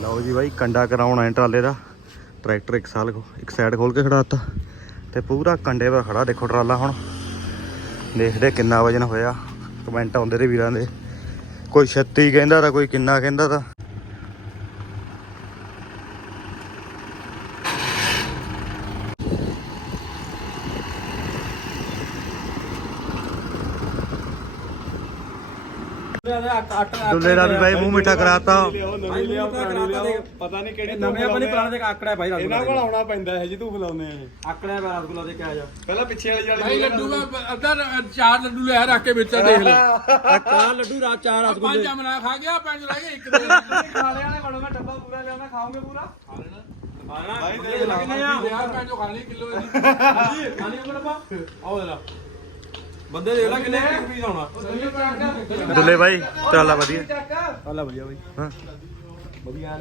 ਲਓ ਜੀ ਬਾਈ, ਕੰਡਾ ਕਰਾਉਣਾ ਹੈ ਟਰਾਲੇ ਦਾ। ਟਰੈਕਟਰ ਇੱਕ ਸਾਲ ਕੋ ਇੱਕ ਸਾਈਡ ਖੋਲ ਕੇ ਖੜਾਤਾ। ਤੇ ਪੂਰਾ ਕੰਡੇ 'ਤੇ ਖੜਾ, ਦੇਖੋ ਟਰਾਲਾ ਹੁਣ। ਦੇਖਦੇ ਕਿੰਨਾ ਵਜਨ ਹੋਇਆ। ਕਮੈਂਟ ਆਉਂਦੇ ਨੇ ਵੀਰਾਂ ਦੇ। ਕੋਈ 36 ਕਹਿੰਦਾ ਤਾਂ ਕੋਈ ਕਿੰਨਾ ਕਹਿੰਦਾ ਤਾਂ। ਦੁੱਲੇ ਦਾ ਵੀ ਬਾਈ ਮੂੰਹ ਮਿੱਠਾ ਕਰਾਤਾ। ਪਤਾ ਨਹੀਂ ਕਿਹੜੀ ਨਵੇਂ ਆਪਾਂ ਨਹੀਂ ਪੁਰਾਣੇ ਦੇ ਆਕੜਾ ਭਾਈ ਇਹਨਾਂ ਕੋਲ ਆਉਣਾ ਪੈਂਦਾ ਹੈ ਜੀ ਤੂੰ ਫਲਾਉਨੇ ਆ ਆਕੜਾ ਭਾਈ ਰਸਗੁੱਲਾ ਦੇ ਕੇ ਆ ਜਾ। ਪਹਿਲਾਂ ਪਿੱਛੇ ਵਾਲੀ ਜਾਲੀ ਭਾਈ ਲੱਡੂ ਮੈਂ ਅੱਧਾ ਚਾਰ ਲੱਡੂ ਲਿਆ ਰੱਖ ਕੇ ਵਿੱਚ ਦੇਖ ਲੈ ਚਾਰ ਲੱਡੂ ਰਾਤ ਚਾਰ ਰਸਗੁੱਲੇ ਪੰਜ ਅਮਨਾ ਖਾ ਗਿਆ ਪੰਜ ਰਹਿ ਗਏ ਇੱਕ ਦੇ। ਖਾਲੇ ਵਾਲੇ ਬੜੋ ਮੈਂ ਡੱਬਾ ਪੂਰਾ ਲਿਆਉਣਾ ਖਾਓਗੇ ਪੂਰਾ? ਖਾਣਾ? ਭਾਈ ਦੇਖ ਲਾ ਕਿੰਨੇ ਆ? ਯਾਰ ਪੰਜ ਖਾਣੀ ਕਿਲੋ ਦੀ ਖਾਣੀ ਉਹ ਡੱਬਾ ਆਓ ਦੇ ਲਾ ਬੰਦੇ ਦੇਖ ਲੈ ਕਿੰਨੇ ਪੀਸ ਆਉਣਾ। ਦੁੱਲੇ ਬਾਈ ਟਰਾਲਾ ਵਧੀਆ। ਹਾਲਾ ਵਧੀਆ ਬਾਈ। ਹਾਂ। ਵਧੀਆ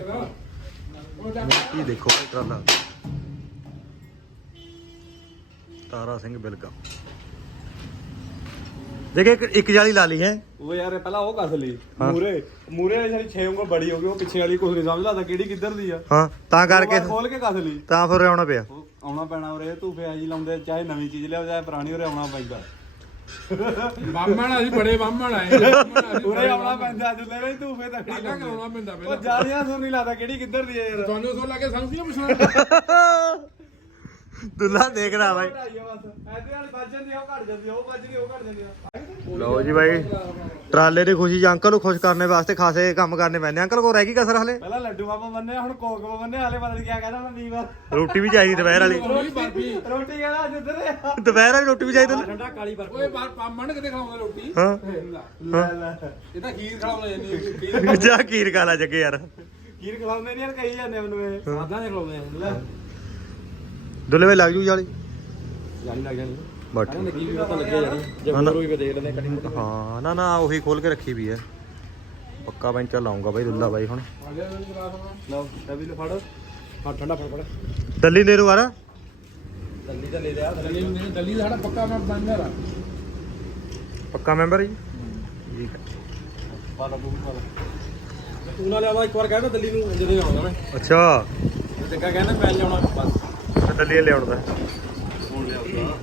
ਕੀ ਦੇਖੋ ਬਾਈ ਟਰਾਲਾ ਤਾਰਾ ਸਿੰਘ ਬਿਲਗਾ ਦੇਖੇ ਇੱਕ ਇੱਕ ਜਾਲੀ ਲਾ ਲਈ ਹੈ। ਉਹ ਯਾਰ ਪਹਿਲਾਂ ਉਹ ਕੱਸ ਲਈ। ਹਾਂ। ਮੂਰੇ ਮੂਰੇ ਵਾਲੀ ਸਾਡੀ 6 ਉਂਗਲ ਬੜੀ ਹੋ ਗਈ ਉਹ ਪਿੱਛੇ ਵਾਲੀ ਕੁਝ ਨਹੀਂ ਸਮਝਦਾ ਤਾਂ ਕਿਹੜੀ ਕਿੱਧਰ ਦੀ ਆ। ਹਾਂ ਤਾਂ ਕਰਕੇ ਖੋਲ ਕੇ ਕੱਸ ਲਈ। ਤਾਂ ਫਿਰ ਆਉਣਾ ਪਿਆ। ਉਹ ਆਉਣਾ ਪੈਣਾ ਉਰੇ ਧੂਫੇ ਜੀ ਲਾਉਂਦੇ ਚਾਹੇ ਨਵੀਂ ਚੀਜ਼ ਲਿਆਓ ਚਾਹੇ ਪੁਰਾਣੀ ਉਰੇ ਆਉਣਾ ਪੈਂਦਾ। ਬਾਹਮਣ ਅਸੀਂ ਬੜੇ ਬਾਹਮਣ ਆਏ ਉਰੇ ਆਉਣਾ ਪੈਂਦਾ ਜੁੱਲੇ ਨਹੀਂ ਧੂਫੇ ਤੱਕ ਟਾਕਾ ਕਰਾਉਣਾ ਪੈਂਦਾ ਉਹ ਪਹਿਲਾਂ ਜਾਲੀਆਂ ਸੁਣ ਨਹੀਂ ਲੱਗਦਾ ਕਿਹੜੀ ਕਿੱਧਰ ਦੀ ਹੈ ਯਾਰ? ਤੁਹਾਨੂੰ ਸੋ ਲੱਗੇ ਕੀ ਪੁੱਛਣਾ। ਦੁੱਲਾ ਦੇਖਦਾ ਬਾਈ। ਆਈਏ ਬਸ ਐਦੇ ਵਾਲੀ ਵੱਜ ਜਾਂਦੀ ਆ, ਉਹ ਘਟ ਜਾਂਦੀ ਆ, ਉਹ ਵੱਜਦੀ ਉਹ ਘਟ ਜਾਂਦੀ ਆ। ਲਓ ਜੀ ਬਾਈ ਟਰਾਲੇ ਦੀ ਖੁਸ਼ੀ 'ਚ ਅੰਕਲ ਨੂੰ ਖੁਸ਼ ਕਰਨੇ ਵਾਸਤੇ ਖਾਸੇ ਕੰਮ ਕਰਨੇ ਪੈਂਦੇ ਅੰਕਲ ਕੋ ਰਹਿ ਗਈ ਕਸਰ ਹਲੇ? ਪਹਿਲਾਂ ਲੱਡੂ ਆਪਾਂ ਬੰਨੇ ਹੁਣ ਕੋਕ ਆਪਾਂ ਬੰਨੇ ਹਾਲੇ ਪਤਾ ਨਹੀਂ ਕੀ ਕਹਿਣਾ ਹੁਣ ਵੀਰ। ਰੋਟੀ ਵੀ ਚਾਹੀਦੀ ਦੁਪਹਿਰ ਵਾਲੀ। ਬਰਫੀ। ਰੋਟੀ ਕਹਿੰਦਾ ਅੱਜ ਇੱਧਰ ਆ? ਦੁਪਹਿਰ ਵਾਲੀ ਰੋਟੀ ਵੀ ਚਾਹੀਦੀ ਤੈਨੂੰ? ਠੰਡਾ ਕਾਲੀ ਬਰਫ। ਓਏ ਬਾਹਰ ਬਾਹਮਣ ਕਿਤੇ ਖਾਉਂਦੇ ਰੋਟੀ। ਹਾਂ। ਲੈ ਲੈ। ਇਹ ਤਾਂ ਖੀਰ ਖਿਲਾਉਂਦੇ ਜਾਂਦੀ ਖੀਰ ਜਾ ਕੀਰ ਕਾਲਾ ਜੱਗੇ ਯਾਰ। ਖੀਰ ਖਿਲਾਉਂਦੇ ਨਹੀਂ ਯਾਰ ਕਹੀ ਜਾਂਦੇ ਮੈਨੂੰ ਇਹ। ਸਾਦਾ ਦੇ ਖਲਾਉਂਦੇ ਆ। ਲੈ। ਦੁੱਲੇ ਬਾਈ ਲੱਗ ਜੂ ਜਾਲੀ ਜਾਲੀ ਲੱਗ ਜਾਣੀ। ਬਟ ਕੀ ਵੀ ਪਤਾ ਲੱਗਿਆ ਜਾਣੀ ਜੇ ਹਾਂ ਨਾ। ਮੋਰੂ ਵੀ ਦੇਖ ਲੈਂਦੇ ਕੜੀ ਮੁੱਕ ਹਾਂ ਨਾ ਨਾ ਉਹੀ ਖੋਲ ਕੇ ਰੱਖੀ ਵੀ ਹੈ। ਪੱਕਾ ਪੈਂਚਰ ਲਾਉਂਗਾ ਬਾਈ ਦੁੱਲਾ ਬਾਈ ਹੁਣ। ਲਓ ਵੀ ਲੈ ਫੜ। ਹਾਂ ਠੰਡਾ ਫੜ ਫੜ। ਦੱਲੀ ਨੇ ਦੁਬਾਰਾ ਜਲਦੀ ਤਾਂ ਲੈ ਲਿਆ। ਦਲੀ ਦਲੀ ਦਾ ਸਾਡਾ ਪੱਕਾ ਮੈਂ ਬੰਦਰ ਆ ਪੱਕਾ ਮੈਂਬਰ ਜੀ? ਠੀਕ ਹੈ। ਪਾ ਲਾ ਤੂੰ ਵੀ ਪਾ ਲਾ ਤੂੰ ਨਾ ਲਿਆਵਾ ਇੱਕ ਵਾਰ ਕਹਿੰਦਾ ਦਿੱਲੀ ਨੂੰ ਜਦੋਂ ਆਉਂਦਾ ਮੈਂ ਅੱਛਾ। ਤੇ ਕਹਿੰਦਾ ਮੈਂ ਲਿਆਉਣਾ ਬਸ। ਦੱਲੀ ਲਿਆਉਣ ਦਾ। ਹੁਣ ਲਿਆਉਂਦਾ।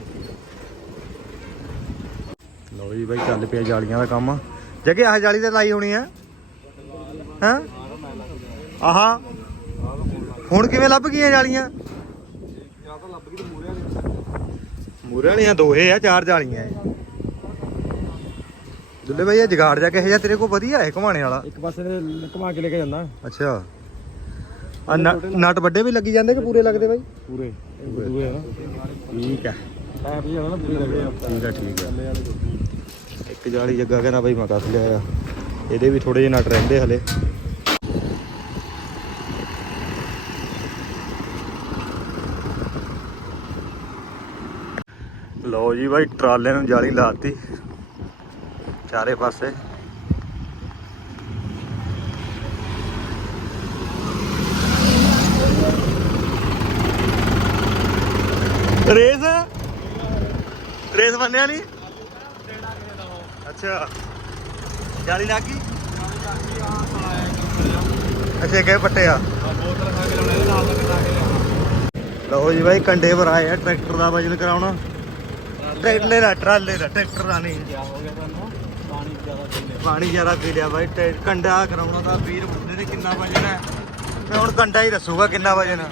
ਲਓ ਜੀ ਬਾਈ ਚੱਲ ਪਿਆ ਜਾਲੀਆਂ ਦਾ ਕੰਮ। ਜੱਗੇ ਆਹ ਜਾਲੀ ਤੇ ਲਾਈ ਹੋਣੀ ਆ ਹਾਂ? ਆਹਾ। ਹੁਣ ਕਿਵੇਂ ਲੱਭ ਗਈਆਂ ਜਾਲੀਆਂ? ਮੂਰੇ ਵਾਲੀ ਮੂਰੇ ਵਾਲੀਆਂ ਦੋਹੇ ਆ ਚਾਰ ਜਾਲੀਆਂ ਦੁੱਲੇ ਬਾਈ ਇਹ ਜਗਾੜ ਜਾ ਕੇ ਜਾ ਤੇਰੇ ਕੋਲ ਵਧੀਆ ਹੈ ਘੁਮਾਣੇ ਵਾਲਾ। ਇੱਕ ਪਾਸੇ ਘੁਮਾ ਕੇ ਲੈ ਕੇ ਜਾਂਦਾ। ਅੱਛਾ। ਆ ਨਟ ਵੱਡੇ ਵੀ ਲੱਗੀ ਜਾਂਦੇ ਕਿ ਪੂਰੇ ਲੱਗਦੇ ਬਾਈ? ਪੂਰੇ। ਠੀਕ ਹੈ ਆ ਨਾ ਪੂਰੀ ਠੀਕ ਹੈ ਠੀਕ ਹੈ ਇੱਕ ਜਾਲੀ ਜੱਗਾ ਕਹਿੰਦਾ ਬਾਈ ਮੈਂ ਕੱਸ ਲਿਆ ਆ। ਇਹਦੇ ਵੀ ਥੋੜੇ ਜਿਹੇ ਨਟ ਰਹਿੰਦੇ ਹਲੇ। ਲਓ ਜੀ ਬਾਈ, ਟਰਾਲੇ ਨੂੰ ਜਾਲੀ ਲਾਤੀ। ਚਾਰੇ ਪਾਸੇ। ਰੇਸ? ਰੇਸ ਬੰਨਿਆ ਨਹੀਂ ਅੱਛਾ। ਜਾਲੀ ਲੱਗ ਗਈ? ਅੱਛਾ ਕਿਹ ਪੱਟੇ ਆ। ਬੋਤਲ ਖਾ ਕੇ ਲਾਉਣਾ ਇਹਦੇ ਨਾਲ ਲੱਗ ਲਾ ਕੇ ਲਓ ਜੀ ਬਾਈ ਕੰਡੇ ਪਰ ਆਏ ਆ ਟਰੈਕਟਰ ਦਾ ਵਜਨ ਕਰਾਉਣਾ। ਟਰੈਕਟਰ ਦਾ ਟਰਾਲੇ ਦਾ ਟਰੈਕਟਰ ਦਾ ਨਹੀਂ। ਪਾਣੀ ਜ਼ਿਆਦਾ ਪੀ ਲਿਆ। ਬਾਈ ਕੰਡਾ ਕਰਾਉਣਾ ਦਾ ਵੀਰ ਮੁੰਡੇ ਦੇ ਕਿੰਨਾ ਵਜਨ ਹੈ। ਮੈਂ ਹੁਣ ਕੰਡਾ ਹੀ ਦੱਸੂਗਾ ਕਿੰਨਾ ਵਜਨ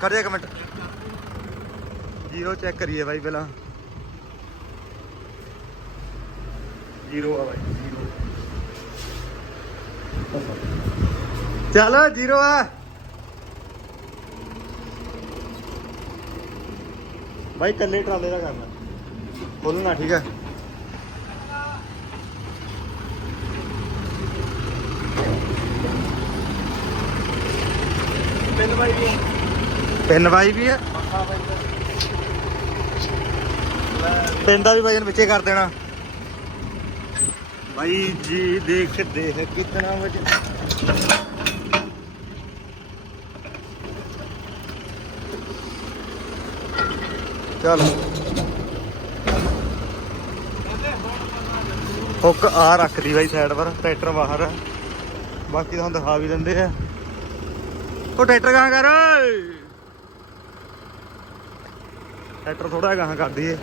ਕਰ ਜਾ ਇੱਕ ਮਿੰਟ। ਜੀਰੋ ਚੈੱਕ ਕਰੀਏ ਬਾਈ ਪਹਿਲਾਂ। ਜੀਰੋ ਆ ਬਾਈ ਜੀਰੋ। ਚਲੋ ਜੀਰੋ ਆ। ਬਾਈ ਕੱਲੇ ਟਰਾਲੇ ਦਾ ਕਰਨਾ ਖੋਲਣਾ ਠੀਕ ਹੈ ਪਿੰਨ ਬਾਈ ਵੀ ਪਿੰਨ ਬਾਈ ਵੀ ਹੈ ਪਿੰਨ ਦਾ ਵੀ ਵਜਨ ਵਿੱਚੇ ਕਰ ਦੇਣਾ। ਬਾਈ ਜੀ ਦੇਖ ਦੇਖ ਕਿਤਨਾ ਵਜਨ ਚਲ। ਹੁੱਕ ਆ ਰੱਖਦੀ ਬਾਈ ਸਾਈਡ ਪਰ, ਟਰੈਕਟਰ ਬਾਹਰ। ਆ ਬਾਕੀ ਤੁਹਾਨੂੰ ਦਿਖਾ ਵੀ ਦਿੰਦੇ ਆ। ਉਹ ਟਰੈਕਟਰ ਗਾਂ ਕਰ ਟਰੈਕਟਰ ਥੋੜਾ ਗਾਂ ਕਰ ਦਈਏ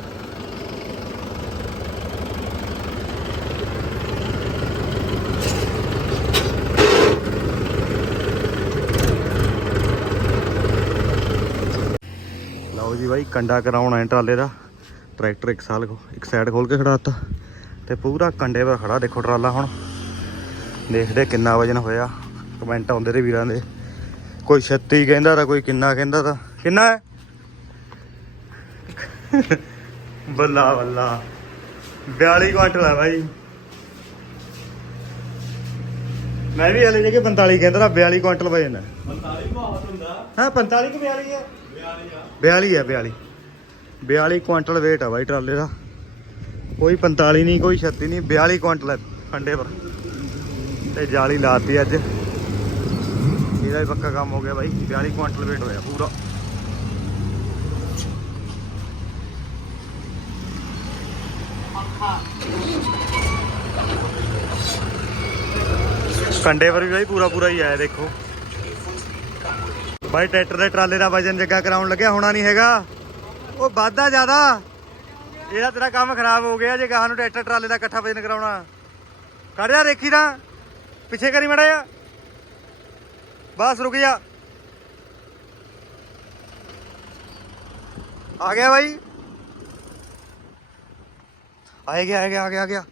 ਲਓ ਜੀ ਬਾਈ ਕੰਡਾ ਕਰਾਉਣ ਆਏ ਟਰਾਲੇ ਦਾ। ਟਰੈਕਟਰ ਇੱਕ ਸਾਲ ਕੋ ਇੱਕ ਸਾਈਡ ਖੋਲ ਕੇ ਖੜਾਤਾ ਤੇ ਪੂਰਾ ਕੰਡੇ 'ਤੇ ਖੜਾ ਦੇਖੋ ਟਰਾਲਾ ਹੁਣ। ਦੇਖਦੇ ਕਿੰਨਾ ਵਜਨ ਹੋਇਆ। ਕਮੈਂਟ ਆਉਂਦੇ ਤੇ ਵੀਰਾਂ ਦੇ। ਕੋਈ 36 ਕਹਿੰਦਾ ਤਾਂ ਕੋਈ ਕਿੰਨਾ ਕਹਿੰਦਾ ਤਾਂ। ਕਿੰਨਾ ਹੈ? ਬੱਲਾ ਬੱਲਾ। 42 ਕੁਆਂਟਲ ਹੈ ਭਾਈ ਮੈਂ ਵੀ ਹਲੇ ਜੇ ਕਿ 45 ਕਹਿੰਦਾ ਤਾਂ 42 ਕੁਆਂਟਲ ਵਜਨ ਹੈ। 45 ਬਹੁਤ ਹੁੰਦਾ। ਹਾਂ 45 ਕਿ 42 ਹੈ। 42 ਹੈ 42 42 ਕੁਇੰਟਲ weight ਆ ਬਾਈ ਟਰਾਲੇ ਦਾ। ਕੋਈ 45 ਨਹੀਂ, ਕੋਈ 36 ਨਹੀਂ 42 ਕੁਇੰਟਲ ਹੈ ਖੰਡੇ ਪਰ। ਤੇ ਜਾਲੀ ਲਾਤੀ ਅੱਜ। ਇਹਦਾ ਵੀ ਪੱਕਾ ਕੰਮ ਹੋ ਗਿਆ ਬਾਈ। 42 ਕੁਆਂਟਲ weight ਹੋਇਆ ਪੂਰਾ। ਕੰਡੇ ਪਰ ਵੀ ਬਾਈ ਪੂਰਾ ਪੂਰਾ ਹੀ ਆਇਆ, ਦੇਖੋ। ਬਾਈ, ਟਰੈਕਟਰ ਦੇ ਟਰਾਲੇ ਦਾ ਵਜਨ ਜੱਗਾ ਕਰਾਉਣ ਲੱਗਿਆ, ਹੋਣਾ ਨਹੀਂ ਹੈਗਾ। ਉਹ ਵਾਧਾ ਜ਼ਿਆਦਾ। ਇਹਦਾ ਤੇਰਾ ਕੰਮ ਖਰਾਬ ਹੋ ਗਿਆ ਜੇ ਗਾਹਾਂ ਨੂੰ ਟਰੈਕਟਰ ਟਰਾਲੇ ਦਾ ਇਕੱਠਾ ਵਜਨ ਕਰਾਉਣਾ। ਕਰ ਜਾ ਰੇਖੀ ਦਾ। ਪਿੱਛੇ ਕਰੀ ਮੜਾ ਜਾ ਬਸ ਰੁਕ ਜਾ। ਆ ਗਿਆ ਬਾਈ। ਆ ਗਿਆ ਆ ਗਿਆ ਆ ਗਿਆ ਆ ਗਿਆ।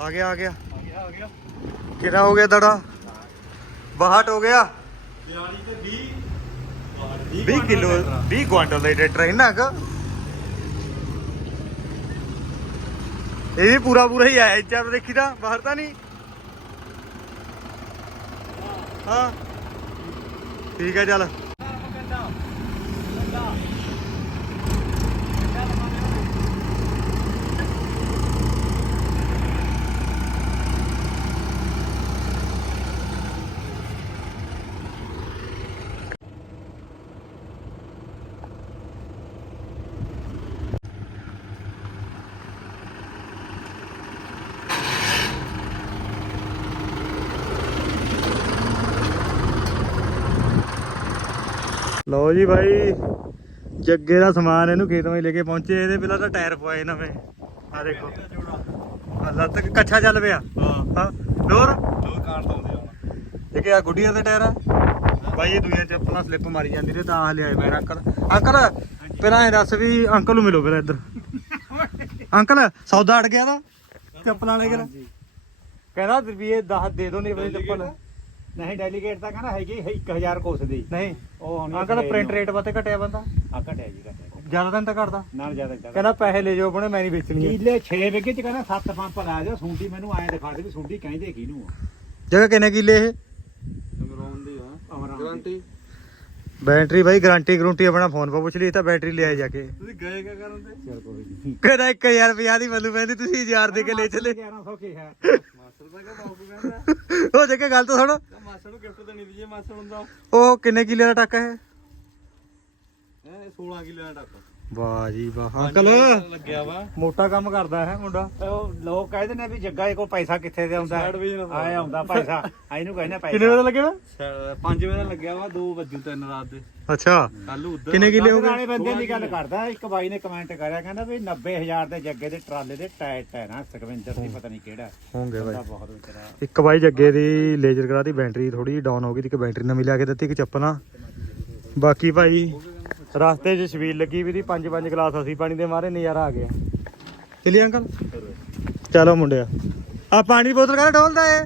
ਆ ਗਿਆ ਆ ਗਿਆ। ਆ ਗਿਆ ਕਿਹੜਾ ਹੋ ਗਿਆ ਦੜਾ? 62 ਹੋ ਗਿਆ। 42 ਤੇ 20 20 ਕਿਲੋ 20 ਕੁਆਂਟਲ ਦਾ ਟਰੈਕਟਰ ਹੈ ਕ। ਇਹ ਵੀ ਪੂਰਾ ਪੂਰਾ ਹੀ ਆਇਆ ਇੱਚਾ ਦੇਖੀ ਤਾਂ, ਬਾਹਰ ਤਾਂ ਨਹੀਂ। ਹਾਂ। ਠੀਕ ਹੈ ਚੱਲ। ਲਓ ਜੀ ਭਾਈ ਜੱਗੇ ਦਾ ਸਮਾਨ ਇਹਨੂੰ ਖੇਤੋਂ ਹੀ ਲੈ ਕੇ ਪਹੁੰਚੇ ਇਹਦੇ ਪਹਿਲਾਂ ਤਾਂ ਟਾਇਰ ਪਵਾਏ ਨਵੇਂ। ਆ ਦੇਖੋ। ਆ ਲੱਤ ਕੱਛਾ ਚੱਲ ਪਿਆ। ਹਾਂ। ਲੋਰ ਲੋਕ ਕਾਰ ਤੋਂ ਆਉਂਦੇ ਆ ਇਹ ਕਿ ਆ ਗੁੱਡੀਆਂ ਦੇ ਟਾਇਰ ਆ। ਬਾਈ ਇਹ ਦੁਨੀਆ ਚ ਆਪਣਾ ਸਲਿੱਪ ਮਾਰੀ ਜਾਂਦੀ ਤੇ ਤਾਂ ਲਿਆਏ ਮੇਰਾ ਅੰਕਲ। ਅੰਕਲ ਪਹਿਲਾਂ ਇਹ ਦੱਸ ਵੀ ਅੰਕਲ ਨੂੰ ਮਿਲੋ ਪਹਿਲਾਂ ਇੱਧਰ। ਅੰਕਲ ਸੌਦਾ ਅੜ ਗਿਆ ਦਾ ਚੱਪਲਾਂ ਲੈ ਕੇ ਕਹਿੰਦਾ ਰੁਪਏ 10 ਦੇ ਦੋ ਨਹੀਂ ਬਈ ਚੱਪਲ। ਨਹੀਂ ਡੈਲੀਗੇਟ ਤਾਂ ਕਹਿੰਦਾ ਹੈਗੀ 1000 ਕੋਸ ਦੀ। ਨਹੀਂ ਉਹ ਹੁਣ ਅੰਕਲ ਪ੍ਰਿੰਟ ਰੇਟ ਵਾਤੇ ਘਟਿਆ ਬੰਦਾ। ਆ ਘਟਿਆ ਜੀ ਘਟਿਆ ਜ਼ਿਆਦਾ ਦਿਨ ਤਾਂ ਘਟਦਾ। ਨਾਲ ਜ਼ਿਆਦਾ ਜ਼ਿਆਦਾ ਕਹਿੰਦਾ ਪੈਸੇ ਲੈ ਜਾਓ ਆਪਣੇ ਮੈਂ ਨਹੀਂ ਵੇਚਣੀ ਹੈ। ਕਿੱਲੇ 6 ਵਿਗੇ ਚ ਕਹਿੰਦਾ 7 ਪੰਪ ਲਾ ਦਿਓ ਸੁੰਡੀ ਮੈਨੂੰ ਐਂ ਦਿਖਾ ਦੇ ਵੀ ਸੁੰਡੀ ਕਹਿੰਦੇ ਕਿਹਨੂੰ ਆ। ਜਗ੍ਹਾ ਕਿੰਨੇ ਕਿੱਲੇ ਇਹ? ਅਮਰੋਨ ਦੀ ਆ। ਅਮਰਾਂ ਦੀ। ਬੈਟਰੀ ਬਾਈ ਗਾਰੰਟੀ ਗਰੰਟੀ ਆਪਣਾ ਫੋਨ 'ਤੇ ਪੁੱਛ ਲਈ ਤਾਂ ਬੈਟਰੀ ਲਿਆਏ ਜਾ ਕੇ। ਤੁਸੀਂ ਗਏ ਕਿਆ ਕਰਨ ਤੇ? ਚੱਲ ਕੋਈ ਨਹੀਂ ਕਹਿੰਦਾ 1000 ਰੁਪਿਆ ਦੀ ਮੈਨੂੰ ਪੈਂਦੀ ਤੁਸੀਂ 1000 ਦੇ ਕੇ ਲੈ ਚਲੇ। 1100 ਕੀ ਹੈ ਉਹ ਜੱਗੇ ਗੱਲ ਤਾਂ ਸੁਣ। ਮਾਸਟਰ ਨੂੰ ਗਿਫਟ ਦੇਣੀ ਦੀ ਜੇ ਮਾਸਟਰ ਹੁੰਦਾ। ਉਹ ਕਿੰਨੇ ਕਿੱਲੇ ਦਾ ਟੱਕ ਹੈ? ਹੈ 16 ਕਿਲੋ ਦਾ ਟੱਕ। ਵਾਹ ਜੀ ਵਾਹ। ਅੰਕਲ ਲੱਗਿਆ ਵਾ। ਮੋਟਾ ਕੰਮ ਕਰਦਾ ਹੈ ਮੁੰਡਾ। ਉਹ ਲੋਕ ਕਹਿੰਦੇ ਨੇ ਵੀ ਜੱਗਾ ਇਹ ਕੋਲ ਪੈਸਾ ਕਿੱਥੇ ਦੇ ਆਉਂਦਾ ਆਏ ਆਉਂਦਾ ਪੈਸਾ। ਇਹਨੂੰ ਕਹਿੰਦੇ ਕਿੰਨੇ ਪੈਸਾ। ਵਜੇ ਲੱਗੇ ਵਾ 5 ਵਜੇ ਲੱਗਿਆ ਵਾ 2 ਵਜੇ 3 ਰਾਤ ਦੇ। ਅੱਛਾ। ਕੱਲ ਉਧਰ ਕਿੰਨੇ ਕਿੱਲੇ ਹੋ ਵਾਲੇ ਗਏ ਬੰਦੇ ਦੀ ਗੱਲ ਕਰਦਾ ਇੱਕ ਬਾਈ ਨੇ ਕਮੈਂਟ ਕਰਿਆ ਕਹਿੰਦਾ ਵੀ 90000 ਦੇ ਜੱਗੇ ਦੇ ਟਰਾਲੇ ਦੇ ਟਾਇਰ ਟਾਇਰ ਨਾ ਸਕਵਿੰਦਰ ਦੀ ਪਤਾ ਨਹੀਂ ਕਿਹੜਾ। ਹੋਣਗੇ ਬਾਈ। ਬਹੁਤ ਵਿਚਾਰਾ। ਇੱਕ ਬਾਈ ਜੱਗੇ ਦੀ ਲੇਜ਼ਰ ਕਰਾਤੀ ਬੈਟਰੀ ਥੋੜੀ ਡਾਊਨ ਹੋ ਗਈ ਤੇ ਇੱਕ ਬੈਟਰੀ ਨਵੀਂ ਲਿਆ ਕੇ ਦਿੱਤੀ ਇੱਕ ਚੱਪਲਾਂ। ਬਾਕੀ ਭਾਈ ਰਸਤੇ 'ਚ ਛਬੀਲ ਲੱਗੀ ਵੀ ਦੀ ਪੰਜ ਪੰਜ ਗਲਾਸ ਅਸੀਂ ਪਾਣੀ ਦੇ ਮਾਰੇ ਨਜ਼ਾਰਾ ਆ ਗਿਆ। ਚਲੀ ਅੰਕਲ? ਚਲੋ ਮੁੰਡਿਆ। ਆ ਪਾਣੀ ਦੀ ਬੋਤਲ ਕਾਹਦਾ ਡੋਲਦਾ ਏ?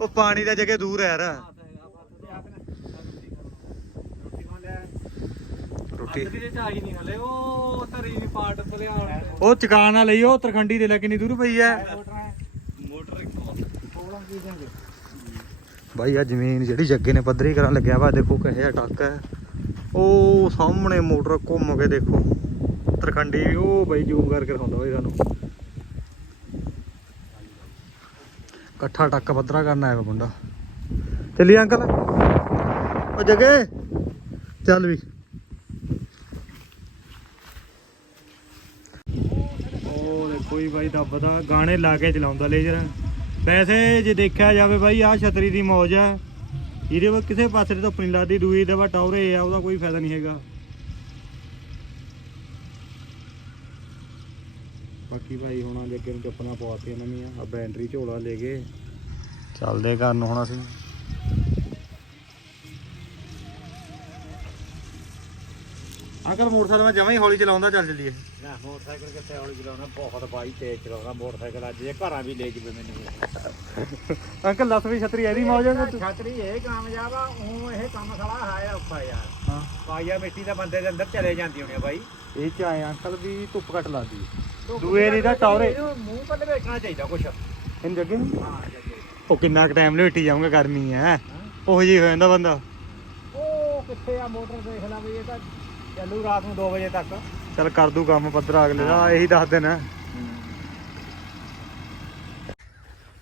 ਉਹ ਪਾਣੀ ਦਾ ਜਗ੍ਹਾ ਦੂਰ ਹੈ ਯਾਰ। ਰੋਟੀ। ਉਹ ਚਕਾਨ ਨਾ ਲਈ ਉਹ ਤਰਖੰਡੀ ਦੇ ਲੈ ਕਿੰਨੀ ਦੂਰ ਪਈ ਐ ਬਾਈ ਆ ਜ਼ਮੀਨ ਜਿਹੜੀ ਜੱਗੇ ਨੇ ਪੱਧਰੀ ਕਰਨ ਲੱਗਿਆ ਵਾ ਦੇਖੋ ਕਿਹੋ ਟੱਕ ਹੈ ਉਹ ਸਾਹਮਣੇ ਮੋਟਰ ਘੁੰਮ ਕੇ ਦੇਖੋ। ਤਰਖੰਡੀ ਵੀ, ਉਹ ਬਾਈ ਜ਼ੂਮ ਕਰਕੇ ਦਿਖਾਉਂਦਾ ਬਾਈ ਸਾਨੂੰ। ਇਕੱਠਾ ਟੱਕ ਪੱਧਰਾ ਕਰਨਾ ਆਇਆ ਮੁੰਡਾ। ਚੱਲੀ ਅੰਕਲ? ਉਹ ਜੱਗੇ, ਚੱਲ ਵੀ। ਉਹ ਦੇਖੋ ਹੀ ਬਾਈ ਦੱਬਦਾ ਗਾਣੇ ਲਾ ਕੇ ਚਲਾਉਂਦਾ ਲੇਜਰ। ਵੈਸੇ ਜੇ ਦੇਖਿਆ ਜਾਵੇ ਬਾਈ, ਆਹ ਛਤਰੀ ਦੀ ਮੌਜ ਹੈ ਇਹਦੇ ਵਾ ਕਿਸੇ ਪਾਸੇ ਤੇ ਧੁੱਪ ਨਹੀਂ ਲੱਗਦੀ ਦੂਈ ਦਾ ਵਾ ਟੌਰੇ ਆ, ਉਹਦਾ ਕੋਈ ਫਾਇਦਾ ਨਹੀਂ ਹੈਗਾ। ਬਾਕੀ ਭਾਈ ਹੁਣ ਅੱਗੇ ਨੂੰ ਚੱਪਣਾ ਪਵਾਤੀ ਇਹਨਾਂ ਦੀਆਂ ਆ ਬੈਟਰੀ ਝੋਲਾ ਲੈ ਗਏ ਚੱਲਦੇ ਘਰ ਨੂੰ ਹੁਣ ਅਸੀਂ। ਅੰਕਲ ਮੋਟਰਸਾਈਕਲ ਮੈਂ ਜਮਾਂ ਹੀ ਹੌਲੀ ਚਲਾਉਂਦਾ ਚੱਲ ਚੱਲੀਏ। ਨਾ ਮੋਟਰਸਾਈਕਲ ਕਿੱਥੇ ਹੌਲੀ ਚਲਾਉਣਾ? ਬਹੁਤ ਬਾਈ ਤੇਜ਼ ਚਲਾਉਣਾ ਮੋਟਰਸਾਈਕਲ ਅੱਜ। ਇਹ ਘਰਾਂ ਵੀ ਲੈ ਜਵੇ ਮੈਨੂੰ। ਅੰਕਲ ਲੱਤ ਵੀ ਛਤਰੀ ਐਦੀ ਮੌਜ ਹੈ ਛਤਰੀ ਇਹ ਕਾਮਯਾਬ ਆ ਉਹ ਇਹ ਕੰਮ ਸਾਲਾ ਹਾਇਆ ਔਖਾ ਯਾਰ ਹਾਂ। ਪਾਈਆ ਮਿੱਟੀ ਦਾ ਬੰਦੇ ਦੇ ਅੰਦਰ ਚਲੇ ਜਾਂਦੀ ਹੋਣੀ ਬਾਈ। ਇਹ ਚ ਆਏ ਅੰਕਲ ਵੀ ਧੁੱਪ ਘੱਟ ਲੱਗਦੀ ਦੂਏ ਦੀ ਤਾਂ ਟੌਰੇ। ਮੂੰਹ ਪੱਲੇ ਵੇਖਣਾ ਚਾਹੀਦਾ ਕੁਛ। ਇਹਨੂੰ ਜੱਗੇ? ਹਾਂ ਜੱਗੇ ਉਹ ਕਿੰਨਾ ਕੁ ਟਾਈਮ ਲੇਟੀ ਜਾਊਂਗਾ ਗਰਮੀ ਐ ਉਹ ਜੀ ਹੋ ਜਾਂਦਾ ਬੰਦਾ। ਉਹ ਕਿੱਥੇ ਆ ਮੋਟਰ ਦੇਖ ਲੈ ਬਈ ਇਹ ਤਾਂ ਚੱਲੂ ਰਾਤ ਨੂੰ 2 ਵਜੇ ਤੱਕ। ਚੱਲ ਕਰ ਦੂ ਕੰਮ ਪੱਧਰ ਅਗਲੇ ਦਾ ਇਹੀ ਦੱਸ ਦੇਣਾ।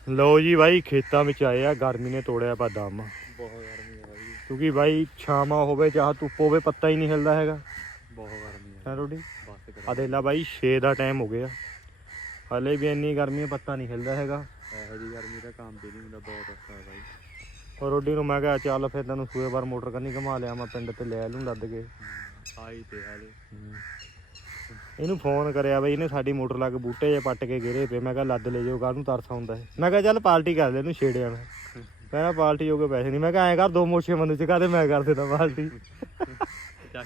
ਲਓ ਜੀ ਬਾਈ ਖੇਤਾਂ ਵਿੱਚ ਆਏ ਆ ਗਰਮੀ ਨੇ ਤੋੜਿਆ ਪਾ ਦਮ। ਬਹੁਤ ਗਰਮੀ ਹੈ ਬਾਈ। ਕਿਉਂਕਿ ਬਾਈ ਛਾਵਾਂ ਹੋਵੇ ਚਾਹ ਧੁੱਪ ਹੋਵੇ ਪੱਤਾ ਹੀ ਨਹੀਂ ਹਿਲਦਾ ਹੈਗਾ। ਬਹੁਤ ਗਰਮੀ ਹੈ ਰੋਡੀ? ਆ ਦੇਖ ਲਾ ਬਾਈ 6 ਦਾ ਟਾਈਮ ਹੋ ਗਿਆ। ਹਲੇ ਵੀ ਇੰਨੀ ਗਰਮੀ ਹੈ ਪੱਤਾ ਨਹੀਂ ਹਿਲਦਾ ਹੈਗਾ। ਇਹੋ ਜੀ ਗਰਮੀ ਦਾ ਕੰਮ ਵੀ ਨਹੀਂ ਹੁੰਦਾ ਬਹੁਤ ਔਖਾ ਹੈ ਬਾਈ। ਔਰ ਰੋਡੀ ਨੂੰ ਮੈਂ ਕਿਹਾ ਚੱਲ ਫਿਰ ਤੈਨੂੰ ਸੂਏ ਬਾਰ ਮੋਟਰ ਕੰਨੀ ਘੁਮਾ ਲਿਆ ਮੈਂ ਪਿੰਡ ਤੇ ਲੈ ਲੂੰ ਲੱਦ ਕੇ। ਆਈ ਤੇ ਹਾਲੇ ਇਹਨੂੰ ਫੋਨ ਕਰਿਆ ਬਈ ਇਹਨੇ ਸਾਡੀ ਮੋਟਰ ਲਾ ਕੇ ਬੂਟੇ ਜੇ ਪੱਟ ਕੇ ਗਿਰੇ ਪਏ ਮੈਂ ਕਿਹਾ ਲੱਦ ਲੈ ਜਾਓ ਕਾਹਨੂੰ ਤਰਸ ਆਉਂਦਾ ਹੈ? ਮੈਂ ਕਿਹਾ ਚੱਲ ਪਾਰਟੀ ਕਰ ਲੈ ਇਹਨੂੰ ਛੇੜਿਆ ਮੈਂ ਕਹਿੰਦਾ ਪਾਰਟੀ ਹੋ ਕੇ ਪੈਸੇ ਨਹੀਂ। ਮੈਂ ਕਿਹਾ ਐਂ ਕਰ ਦੋ ਮੋਛੇ ਬੰਦੇ ਚ ਕਾਦੇ ਮੈਂ ਕਰ ਦੇਦਾ ਪਾਰਟੀ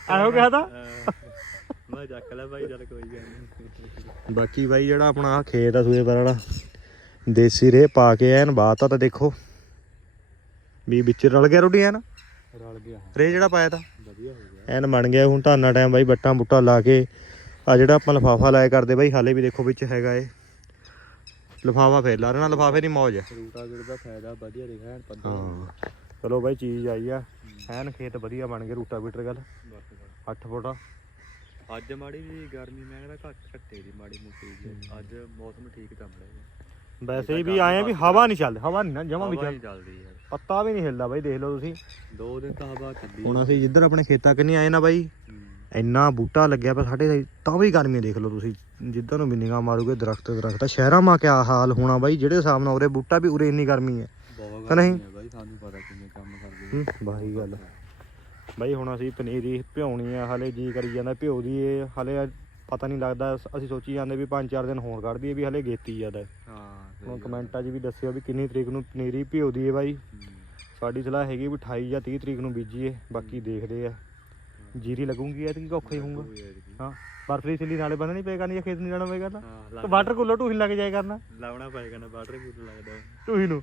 ਆਹੋ ਕਿਹਾ ਤਾ ਮੈਂ। ਚੱਕ ਲੈ ਬਾਈ ਚੱਲ ਕੋਈ ਗੱਲ ਨਹੀਂ। ਬਾਕੀ ਬਾਈ ਜਿਹੜਾ ਆਪਣਾ ਖੇਤ ਆ ਸੂਏ ਪਰ ਵਾਲਾ ਦੇਸੀ ਰੇ ਪਾ ਕੇ ਐਨ ਬਾਤਾ ਤਾਂ ਦੇਖੋ। ਵੀ ਵਿੱਚ ਰਲ ਗਿਆ ਰੋਟੀ ਐਨ? ਰਲ ਗਿਆ ਰੇ ਜਿਹੜਾ ਪਾਇਆ ਤਾਂ? ਐਨ ਬਣ ਗਿਆ। ਹੁਣ ਧਾਨਾ ਟਾਈਮ ਬਾਈ ਬੱਟਾਂ ਬੁੱਟਾ ਲਾ ਕੇ ਆ ਜਿਹੜਾ ਆਪਾਂ ਲਫਾਫਾ ਲਾਇਆ ਕਰਦੇ ਬਾਈ ਹਾਲੇ ਵੀ ਦੇਖੋ ਵਿੱਚ ਹੈਗਾ ਏ ਲਫਾਫਾ ਫੇਰ ਲਾ ਰਹਿਣਾ ਲਫਾਫੇ ਦੀ ਮੌਜ ਹੈ ਰੂਟਾ ਦਾ ਫਾਇਦਾ ਵਧੀਆ ਰਿਹਾ ਹੈ ਪੱਧਰ ਹਾਂ। ਚਲੋ ਬਾਈ ਚੀਜ਼ ਆਈ ਆ। ਐਨ ਖੇਤ ਵਧੀਆ ਬਣ ਗਏ ਰੂਟਾ ਬੀਟਰ ਗੱਲ। ਬਸ ਬਸ। 8 ਫੁੱਟ ਅੱਜ ਮਾੜੀ ਜੀ ਗਰਮੀ ਮੈਂ ਕਹਿੰਦਾ ਘੱਟ ਘੱਟੇ ਦੀ ਮਾੜੀ ਮੋਟੀ ਜੀ। ਅੱਜ ਮੌਸਮ ਠੀਕ ਤਾਂ ਮਿਲਿਆ ਵੈਸੇ ਵੀ ਆਏ ਆ ਵੀ ਹਵਾ ਨਹੀਂ ਚੱਲਦੀ ਹਵਾ ਨਹੀਂ ਨਾ ਜਮਾ ਵੀ ਚੱਲ ਚੱਲਦੀ। ਯਾਰ ਪੱਤਾ ਵੀ ਨਹੀਂ ਹਿਲਦਾ ਬਾਈ ਦੇਖ ਲਓ ਤੁਸੀਂ ਦੋ ਦਿਨ ਤਾਂ ਹਵਾ ਚੱਲੀ ਹੁਣ ਅਸੀਂ ਜਿੱਧਰ ਆਪਣੇ ਖੇਤਾਂ ਕੰਨੀ ਆਏ ਨਾ ਬਾਈ। ਇੰਨਾ ਬੂਟਾ ਲੱਗਿਆ ਪਿਆ ਸਾਡੇ ਤਾਂ ਵੀ ਗਰਮੀ ਦੇਖ ਲਓ ਤੁਸੀਂ ਜਿੱਧਰ ਨੂੰ ਵੀ ਨਿਗਾਹ ਮਾਰੋਗੇ ਦਰਖਤ ਦਰਖਤ। ਸ਼ਹਿਰਾਂ ਮਾ ਕਿਆ ਹਾਲ ਹੋਣਾ ਬਾਈ ਜਿਹੜੇ ਹਿਸਾਬ ਨਾਲ ਉਰੇ ਬੂਟਾ ਵੀ ਉਰੇ ਇੰਨੀ ਗਰਮੀ ਹੈ ਬਹੁਤ ਨਹੀਂ? ਬਾਈ ਸਾਨੂੰ ਪਤਾ ਕਿੰਨੇ ਕੰਮ ਕਰਦੇ ਹੂੰ ਬਾਈ ਗੱਲ ਬਾਈ ਹੁਣ ਅਸੀਂ ਪਨੀਰੀ ਭਿਉਣੀ ਆ ਹਲੇ ਜੀ ਕਰੀ ਜਾਂਦਾ ਭਿਓ ਦੀ ਹਲੇ ਪਤਾ ਨਹੀਂ ਲੱਗਦਾ ਅਸੀਂ ਸੋਚੀ ਜਾਂਦੇ ਵੀ ਪੰਜ ਚਾਰ ਦਿਨ ਹੋਣ ਕੱਢ ਦਈਏ ਵੀ ਹਲੇ ਗੇਤੀ ਜ਼ਿਆਦਾ ਹੁਣ। ਕਮੈਂਟਾਂ 'ਚ ਵੀ ਦੱਸਿਓ ਵੀ ਕਿੰਨੀ ਤਰੀਕ ਨੂੰ ਪਨੀਰੀ ਭਿਓ ਦੀ ਹੈ ਬਾਈ। ਸਾਡੀ ਸਲਾਹ ਹੈਗੀ ਵੀ 28 ਜਾਂ 30 ਤਰੀਕ ਨੂੰ ਬੀਜੀਏ ਬਾਕੀ ਦੇਖਦੇ ਆ। ਜੀਰੀ ਲੱਗੂਗੀ ਐਤਕੀ ਔਖਾ ਹੀ ਹੋਊਗਾ। ਐਤਕੀ। ਹਾਂ ਬਰਫੀ ਸਿੱਲੀ ਨਾਲੇ ਬੰਨਣੀ ਪਏ ਕਰਨੀ ਜਾਂ ਖੇਤ ਨਹੀਂ ਜਾਣਾ ਪਏ ਕਰਨਾ ਹਾਂ ਤੇ ਵਾਟਰ ਕੂਲਰ ਢੂਹੀ ਲੱਗ ਜਾਏ ਕਰਨਾ। ਲਾਉਣਾ ਪਏਗਾ ਨਾ ਵਾਟਰ ਕੂਲਰ ਲੱਗਦਾ ਢੂਹੀ ਨੂੰ।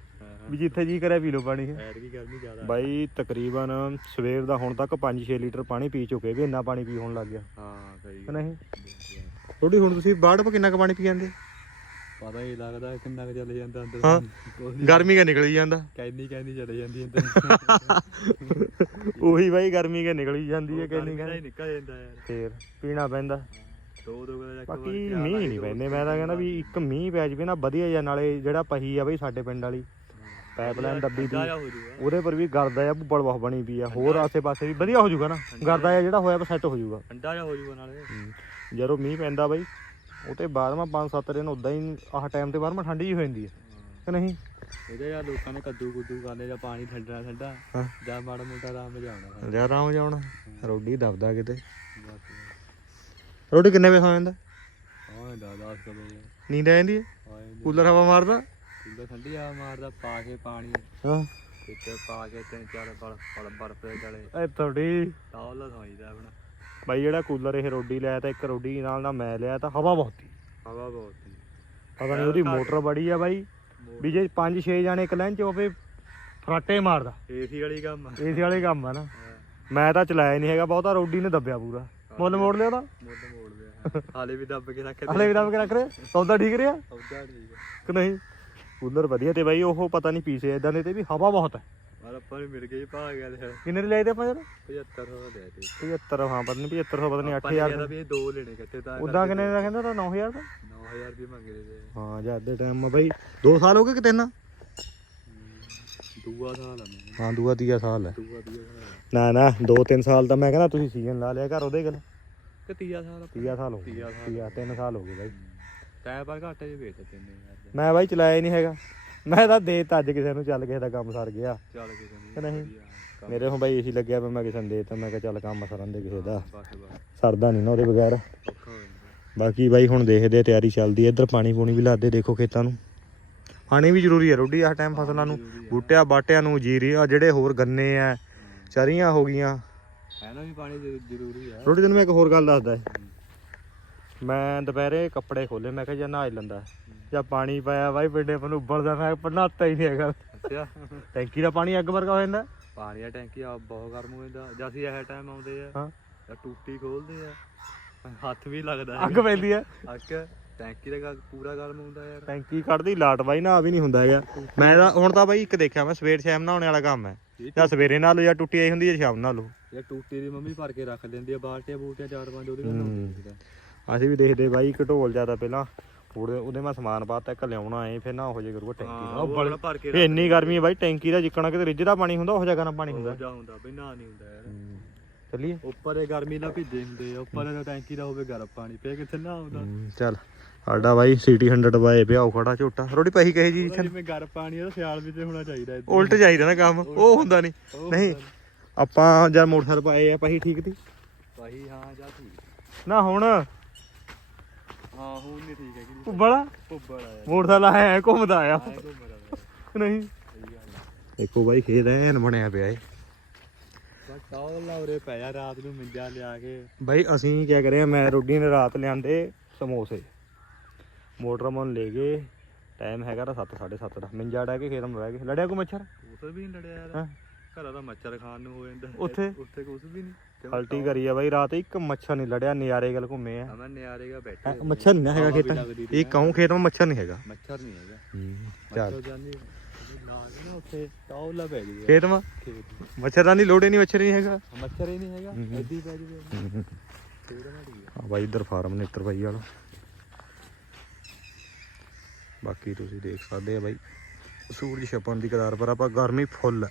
ਵੀ ਜਿੱਥੇ ਜੀ ਕਰਿਆ ਪੀ ਲਓ ਪਾਣੀ। ਐਡ ਕੀ ਗਰਮੀ ਜ਼ਿਆਦਾ। ਬਾਈ ਤਕਰੀਬਨ ਸਵੇਰ ਦਾ ਹੁਣ ਤੱਕ 5-6 ਲੀਟਰ ਪਾਣੀ ਪੀ ਚੁੱਕੇ ਵੀ ਇੰਨਾ ਪਾਣੀ ਪੀ ਹੋਣ ਲੱਗ ਗਿਆ। ਹਾਂ ਸਹੀ ਕਿ। ਨਹੀਂ? ਥੋੜੀ ਹੁਣ ਤੁਸੀਂ ਬਾੜ ਕਿੰਨਾ ਕੁ ਪਾਣੀ ਪੀ ਜਾਂਦੇ? ਪਤਾ ਹੀ ਲੱਗਦਾ ਕਿੰਨਾ ਕੁ ਚੱਲ ਜਾਂਦਾ ਅੰਦਰ ਹਾਂ। ਗਰਮੀ ਕਾ ਨਿਕਲ ਹੀ ਜਾਂਦਾ? ਕੈਨੀ ਕੈਨੀ ਚਲੇ ਜਾਂਦੀ ਅੰਦਰ। ਉਹੀ ਬਾਈ ਗਰਮੀ ਕੇ ਨਿਕਲ ਹੀ ਜਾਂਦੀ ਹੈ ਕਹਿੰਦੀ ਕਹਿੰਦੀ। ਨਿਕਲ ਜਾਂਦਾ ਯਾਰ। ਫੇਰ ਪੀਣਾ ਪੈਂਦਾ। ਦੋ ਦੋ ਗਲਾ ਬਾਕੀ ਮੀਂਹ ਨਹੀਂ ਪੈਂਦੇ ਮੈਂ ਤਾਂ ਕਹਿੰਦਾ ਵੀ ਇੱਕ ਮੀਂਹ ਪੈ ਜਵੇ ਨਾ ਵਧੀਆ ਜਾਂ ਨਾਲੇ ਜਿਹੜਾ ਪਹੀ ਆ ਬਈ ਸਾਡੇ ਪਿੰਡ ਵਾਲੀ। ਪਾਈਪਲਾਈਨ ਦੱਬੀ ਦੀ ਉਹਦੇ ਪਰ ਵੀ ਗਰਦਾ ਆ ਭੁੱਬਲ ਬਹੁਤ ਬਣੀ ਪਈ ਆ। ਹੋਰ ਆਸੇ ਪਾਸੇ ਵੀ ਵਧੀਆ ਹੋ ਜਾਊਗਾ ਨਾ। ਗਰਦਾ ਆ ਜਿਹੜਾ ਹੋਇਆ ਸੈੱਟ ਹੋ ਜਾਊਗਾ। ਠੰਡਾ ਜਿਹਾ ਹੋ ਜੂਗਾ ਨਾਲੇ। ਜਦੋਂ ਮੀਂਹ ਪੈਂਦਾ ਬਾਈ ਉਹ ਤੇ ਬਾਅਦ ਮੈਂ 5-7 ਦਿਨ ਉਦਾਂ ਹੀ ਆਹ ਟਾਈਮ ਤੇ ਬਾਅਦ ਮੈਂ ਠੰਡੀ ਹੀ ਹੋ ਜਾਂਦੀ ਹੈ। ਕਿ ਨਹੀਂ? ਇਹਦੇ ਯਾਰ ਲੋਕਾਂ ਨੇ ਕੱਦੂ ਕੁੱਦੂ ਕਰਨੇ ਜਾਂ ਪਾਣੀ ਠੰਡਾ ਠੰਡਾ ਹਾਂ। ਜਾਂ ਮਾੜਾ ਮੋਟਾ ਆਰਾਮ ਜਾਉਣਾ ਲਿਆ ਆਰਾਮ ਜਾਉਣਾ ਰੋਡੀ ਦਬਦਾ ਕਿਤੇ। ਰੋਡੀ ਕਿੰਨੇ ਸੌ ਜਾਂਦਾ ਹਾਂ ਦਾ 10 ਕਦੋਂ ਨੀਂਦ ਆ ਜਾਂਦੀ ਹੈ? ਕੂਲਰ ਹਵਾ ਮਾਰਦਾ? ਕਿੰਦਾ ਠੰਡੀ ਆ ਮਾਰਦਾ ਪਾ ਕੇ ਪਾਣੀ। ਹਾਂ। ਵਿੱਚ ਪਾ ਕੇ ਤਿੰਨ ਚਾਰ ਬਲ ਬਲ ਬਰਫ ਦੇ ਗਲੇ ਇਹ ਤੁਹਾਡੀ ਉਹ ਲਗਾਈਦਾ ਆਪਣਾ। ਬਾਈ ਜਿਹੜਾ ਕੂਲਰ ਇਹ ਰੋਡੀ ਲਿਆ ਤਾਂ ਇੱਕ ਰੋਡੀ ਨਾਲ ਨਾਲ ਮੈਂ ਲਿਆ ਤਾਂ ਹਵਾ ਬਹੁਤ ਸੀ। ਹਵਾ ਬਹੁਤ ਸੀ। ਪਤਾ ਨਹੀਂ ਉਹਦੀ ਮੋਟਰ ਬੜੀ ਆ ਬਾਈ। ਵੀ ਜੇ 5-6 ਜਾਣੇ ਇੱਕ ਲਾਈਨ ਚ ਹੋਵੇ ਫਰਾਟੇ ਮਾਰਦਾ। ਏਸੀ ਵਾਲੀ ਕੰਮ ਆ। ਏਸੀ ਵਾਲੇ ਕੰਮ ਆ ਨਾ। ਮੈਂ ਤਾਂ ਚਲਾਇਆ ਨਹੀਂ ਹੈਗਾ ਬਹੁਤਾ ਰੋਡੀ ਨੇ ਦੱਬਿਆ ਪੂਰਾ। ਮੁੱਲ ਮੋੜ ਲਿਆ ਉਹਦਾ? ਮੁੱਢ ਮੋੜ ਲਿਆ। ਹਾਲੇ ਵੀ ਦੱਬ ਕੇ ਰੱਖਦੇ ਹਲੇ ਵੀ ਦੱਬ ਕੇ ਰੱਖ ਰਿਹਾ ਸੌਦਾ ਠੀਕ ਰਿਹਾ? ਸੌਦਾ ਠੀਕ ਕਿ ਨਹੀਂ? ਕੂਲਰ ਵਧੀਆ ਤੇ ਬਾਈ ਉਹ ਪਤਾ ਨਹੀਂ ਪੀਸੇ ਇਦਾਂ ਦੇ ਤੇ ਵੀ ਹਵਾ ਬਹੁਤ ਹੈ ਪਰ ਆਪਾਂ ਨੂੰ ਮਿਲ ਗਈ ਭਾਗ ਗਿਆ ਤੇ ਕਿੰਨੇ ਦੇ ਲਏ ਤੇ ਆਪਾਂ ਯਾਰ 75 ਹੋ ਤੇ 75 ਹਾਂ ਪਤਾ ਨਹੀਂ 7500 ਪਤਾ ਨਹੀਂ ਆਪਾਂ ਨੇ 8000 ਕਿਹਾ ਵੀ ਇਹ ਦੋ ਲੈਣੇ ਕਿੱਥੇ ਤਾਂ ਉਦਾਂ ਕਿੰਨੇ ਦਾ ਕਹਿੰਦਾ ਤਾਂ 9000 ਦਾ? 9000 ਰੁਪਏ ਮੰਗਦੇ ਤੇ। ਹਾਂ ਜਦ ਦੇ ਟਾਈਮ ਬਾਈ। 2 ਸਾਲ ਹੋ ਗਏ ਕਿ ਤਿੰਨ? ਦੂਆ ਸਾਲ ਆ ਮੈਂ ਹਾਂ ਦੂਆ ਤੀਆ ਸਾਲ ਹੈ ਦੂਆ ਤੀਆ ਸਾਲ ਨਾ ਨਾ 2-3 ਸਾਲ ਤਾਂ ਮੈਂ ਕਹਿੰਦਾ ਤੁਸੀਂ ਸੀਜ਼ਨ ਲਾ ਲਿਆ ਘਰ ਉਹਦੇ ਗੱਲ ਕਿ ਤੀਆ ਸਾਲ ਤੀਆ ਸਾਲ ਹੋ ਗਏ। ਤੀਆ ਸਾਲ। ਤੀਆ 3 ਸਾਲ ਹੋ ਗਏ ਬਾਈ। ਤੈ ਪਰ ਘਾਟੇ ਚ ਵੇਚ ਦਿੰਦੇ ਯਾਰ। ਮੈਂ ਬਾਈ ਚਲਾਇਆ ਹੀ ਨਹੀਂ ਹੈਗਾ। ਮੈਂ ਤਾਂ ਦੇਤਾ ਅੱਜ ਕਿਸੇ ਨੂੰ ਚੱਲ ਕਿਸੇ ਦਾ ਕੰਮ ਸਰ ਗਿਆ। ਚੱਲ ਕੇ ਨਹੀਂ? ਮੇਰੇ ਹੁਣ ਬਾਈ ਏਸੀ ਲੱਗਿਆ ਪਿਆ ਮੈਂ ਕਿਸੇ ਨੂੰ ਦੇਤਾ ਮੈਂ ਕਿਹਾ ਚੱਲ ਕੰਮ ਸਰਨ ਦੇ ਕਿਸੇ ਦਾ। ਬਸ ਬਸ। ਸਰਦਾ ਨਹੀਂ ਨਾ ਉਹਦੇ ਬਗੈਰ। ਔਖਾ ਹੋ ਜਾਂਦਾ। ਬਾਕੀ ਬਾਈ ਹੁਣ ਦੇਖਦੇ ਆ ਤਿਆਰੀ ਚੱਲਦੀ ਇੱਧਰ ਪਾਣੀ ਪੂਣੀ ਵੀ ਲਾਦੇ ਦੇਖੋ ਖੇਤਾਂ ਨੂੰ। ਪਾਣੀ ਵੀ ਜ਼ਰੂਰੀ ਹੈ ਰੋਡੀ ਆਹ ਟਾਈਮ ਫਸਲਾਂ ਨੂੰ। ਬੂਟਿਆਂ ਬਾਟਿਆਂ ਨੂੰ ਜੀਰੀ ਆ ਜਿਹੜੇ ਹੋਰ ਗੰਨੇ ਆ ਚਰੀਆਂ ਹੋ ਗਈਆਂ। ਹੈ ਨਾ ਵੀ ਪਾਣੀ ਜ਼ਰੂ- ਜ਼ਰੂਰੀ ਆ। ਰੋਡੀ ਤੈਨੂੰ ਮੈਂ ਇੱਕ ਹੋਰ ਗੱਲ ਦੱਸਦਾ। ਮੈਂ ਦੁਪਹਿਰੇ ਕੱਪੜੇ ਖੋਲੇ ਮੈਂ ਕਿਹਾ ਜਾਂ ਨਹਾ ਹੀ ਲੈਂਦਾ। ਜਾਂ ਪਾਣੀ ਪਾਇਆ ਬਾਈ ਪਿੰਡੇ ਨੂੰ ਉਬਲਦਾ ਮੈਂ ਪਨਾਤਾ ਹੀ ਨਹੀਂ ਹੈਗਾ। ਅੱਛਾ। ਟੈਂਕੀ ਦਾ ਪਾਣੀ ਅੱਗ ਵਰਗਾ ਹੋ ਜਾਂਦਾ। ਪਾਣੀ ਦਾ ਟੈਂਕੀ ਆ ਬਹੁਤ ਗਰਮ ਹੋ ਜਾਂਦਾ। ਜਦ ਅਸੀਂ ਇਹ ਟਾਈਮ ਆਉਂਦੇ ਆ ਹਾਂ। ਤਾਂ ਟੂਟੀ ਖੋਲਦੇ ਆ ਹੱਥ ਵੀ ਲੱਗਦਾ ਅੱਗ ਪੈਂਦੀ ਹੈ ਅੱਗ। ਟੈਂਕੀ ਦਾ ਪੂਰਾ ਗਰਮ ਹੁੰਦਾ ਯਾਰ। ਟੈਂਕੀ ਕੱਢਦੀ ਲਾਟ ਬਾਈ ਨਾ ਵੀ ਨਹੀਂ ਹੁੰਦਾ ਹੈਗਾ। ਮੈਂ ਤਾਂ ਹੁਣ ਤਾਂ ਬਾਈ ਇੱਕ ਦੇਖਿਆ ਮੈਂ ਸਵੇਰ ਸ਼ਾਮ ਨਹਾਉਣੇ ਵਾਲਾ ਕੰਮ ਹੈ। ਜਾਂ ਸਵੇਰੇ ਨਾਲ ਜਾਂ ਟੁੱਟੀ ਆਈ ਹੁੰਦੀ ਹੈ ਜਾਂ ਸ਼ਾਮ ਨਾਲ ਇਹ ਟੂਟੀ ਦੀ ਮੰਮੀ ਭਰ ਕੇ ਰੱਖ ਲੈਂਦੀ ਆ ਬਾਲਟੀਆਂ ਬੂਟੀਆਂ ਚਾਰ ਪੰਜ ਉਹਦੇ। ਨਾਲ ਅਸੀਂ ਵੀ ਦੇਖਦੇ ਬਾਈ ਢੋਲ ਜ਼ਿਆਦਾ ਪਹਿਲਾਂ। ਉਹਦੇ ਉਹਦੇ ਮੈਂ ਸਮਾਨ ਪਾਤਾ ਇੱਕ ਲਿਆਉਣਾ ਏ ਫਿਰ ਨਾ ਹੋ ਜੇ ਕਰੂਗਾ ਟੈਂਕੀ ਦਾ। ਉਹ ਬੜੀ- ਭਰ ਕੇ ਇਹ ਇੰਨੀ ਗਰਮੀ ਹੈ ਬਾਈ ਟੈਂਕੀ ਦਾ ਜਿੱਕਣਾ ਕਿਤੇ ਰਿੱਝ ਦਾ ਪਾਣੀ ਹੁੰਦਾ ਉਹ ਜਿਹਾ ਗਰਮ ਪਾਣੀ ਹੁੰਦਾ। ਜਾ ਹੁੰਦਾ ਬਈ ਨਾ ਨਹੀਂ ਹੁੰਦਾ ਯਾਰ। ਚੱਲੀਏ। ਉੱਪਰ ਇਹ ਗਰਮੀ ਨਾਲ ਭਿੱਜੇ ਹੁੰਦੇ ਆ ਉੱਪਰ ਇਹ ਟੈਂਕੀ ਦਾ ਹੋਵੇ ਗਰਮ ਪਾਣੀ ਫੇਰ ਕਿੱਥੇ ਨਾ ਆਉਂਦਾ। ਹੂੰ, ਚੱਲ ਸਾਡਾ ਬਾਈ ਸਿਟੀ 100 ਬਾਏ ਪਿਆ ਉਹ ਖੜਾ ਝੋਟਾ। ਰੋੜੀ ਪਹੀ ਕਹੇ ਜੀ ਉਹਦਾ ਜਿਵੇਂ ਗਰਮ ਪਾਣੀ ਆ ਸਿਆਲ ਵਿੱਚ ਹੋਣਾ ਚਾਹੀਦਾ ਏਦਾਂ। ਉਲਟ ਚਾਹੀਦਾ ਨਾ ਕੰਮ ਉਹ ਹੁੰਦਾ ਨਹੀਂ। ਉਹ ਨਹੀਂ ਆਪਾਂ ਜਦ ਮੋਟਰਸਾਈਕਲ ਪਾਏ ਆ ਪਹੀ ਠੀਕ ਤੀ? ਭਾਈ ਹਾਂ ਜਾ ਠੀਕ। ਨਾ ਹੁਣ ਹਾਂ ਹੁਣ ਨਹੀਂ ਠੀਕ ਹੈ ਕਿ ਬੜਾ ਭੁੱਬੜ ਆਇਆ ਮੋਟਰਸਾਈਕਲ ਆਇਆ ਘੁੰਮਦਾ ਆਇਆ। ਆਏ ਘੁੰਮ ਰਿਹਾ। ਨਹੀਂ। ਗੱਲ ਆ। ਦੇਖੋ ਬਾਈ ਖੇਤ ਐਨ ਬਣਿਆ ਪਿਆ ਏ। ਬਸ ਕਾਹ ਲਾਉਰੇ ਪੈ ਜਾ ਰਾਤ ਨੂੰ ਮਿੰਜਾ ਲਿਆ ਕੇ। ਬਾਈ ਅਸੀਂ ਕੀ ਕਰਿਆ ਮੈਂ ਰੋਡੀ ਨੇ ਰਾਤ ਲਿਆਂਦੇ ਸਮੋਸੇ। ਮੋਟਰ ਮਨ ਲੈ ਗਏ। ਟਾਈਮ ਹੈਗਾ ਤਾਂ 7 7:30 ਦਾ। ਮਿੰਜਾ ਡਾ ਕੇ ਗਏ। ਲੜਿਆ ਕੋ ਮੱਛਰ? ਉੱਥੇ ਵੀ ਨਹੀਂ ਲੜਿਆ ਹਾਂ। ਯਾਰ ਘਰਾਂ ਦਾ ਮੱਛਰ ਖਾਣ ਨੂੰ ਹੋ ਜਾਂਦਾ। ਉੱਥੇ? ਉੱਥੇ ਕੁਝ ਵੀ ਨਹੀਂ ਤੇ ਹਲਟੀ ਕਰੀ ਆ ਬਾਈ ਰਾਤ ਇੱਕ ਮੱਛਰ ਨਹੀਂ ਲੜਿਆ ਨਜ਼ਾਰੇ ਗੱਲ ਘੁੰਮੇ ਆ। ਮੈਂ ਨਿਆਰੇਗਾ ਬੈਠੇ ਹੈਂ, ਮੱਛਰ ਨਹੀਂ ਹੈਗਾ ਖੇਤਾਂ ਇਹ ਕਹੂੰ ਖੇਤ ਵਿੱਚ ਮੱਛਰ ਨਹੀਂ ਹੈਗਾ। ਮੱਛਰ ਨਹੀਂ ਹੈਗਾ। ਚੱਲ। ਖੇਤ ਮਾ ਮੱਛਰਾਂ ਦੀ ਲੋੜ ਹੀ ਨਹੀਂ ਮੱਛਰ ਹੀ ਨਹੀਂ ਹੈਗਾ। ਮੱਛਰ ਹੀ ਨਹੀਂ ਹੈਗਾ। ਐਦੀ ਪੈ ਜੂਗਾ ਆ ਬਾਈ ਇਧਰ ਫਾਰਮ ਨੇ ਇੱਤਰ ਬਾਈ ਵਾਲਾ। ਬਾਕੀ ਤੁਸੀਂ ਦੇਖ ਸਕਦੇ ਆ ਬਾਈ। ਸੂਰਜ ਛਪਣ ਦੀ ਕਦਾਰ ਪਰ ਆਪਾਂ ਗਰਮੀ ਫੁੱਲ ਹੈ